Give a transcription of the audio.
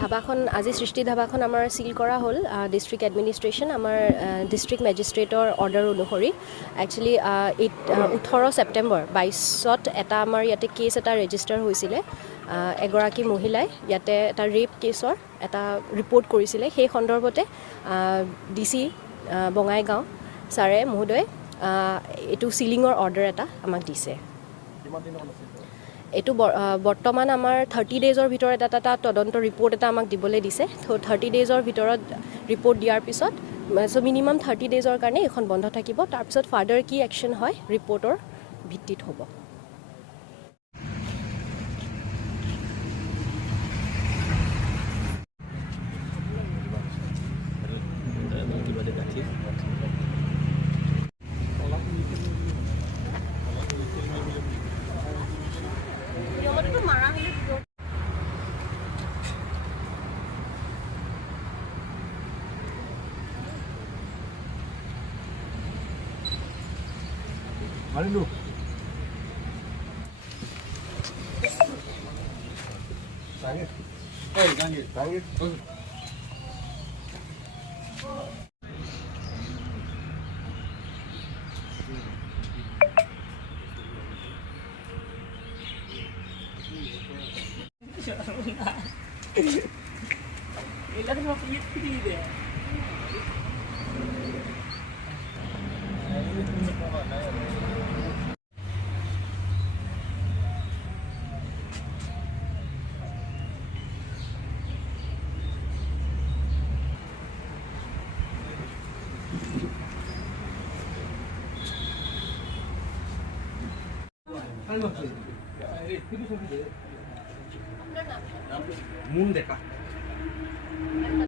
ধাবাখন আজি সৃষ্টি ধাবাখন আমাৰ সিল কৰা হ'ল ডিষ্ট্ৰিক্ট এডমিনিষ্ট্ৰেশ্যন আমাৰ ডিষ্ট্ৰিক্ট মেজিষ্ট্ৰেটৰ অৰ্ডাৰ অনুসৰি একচুৱেলি 18 ছেপ্টেম্বৰ 22ত এটা আমাৰ ইয়াতে কেছ এটা ৰেজিষ্টাৰ হৈছিলে এগৰাকী মহিলাই ইয়াতে এটা ৰেপ কেছৰ এটা ৰিপৰ্ট কৰিছিলে সেই সন্দৰ্ভতে DC বঙাইগাঁও ছাৰে মহোদয় এইটো চিলিঙৰ অৰ্ডাৰ এটা আমাক দিছে এইটো বৰ্তমান আমাৰ 30 ডেজৰ ভিতৰত এটা তদন্ত ৰিপৰ্ট এটা আমাক দিবলৈ দিছে 30 ডেজৰ ভিতৰত ৰিপৰ্ট দিয়াৰ পিছত মিনিমাম 30 ডেজৰ কাৰণে এখন বন্ধ থাকিব তাৰপিছত ফাৰ্ডাৰ কি একশ্যন হয় ৰিপৰ্টৰ ভিত্তিত হ'ব Hallå. Danke. Hey, danke. Danke. Mun deka.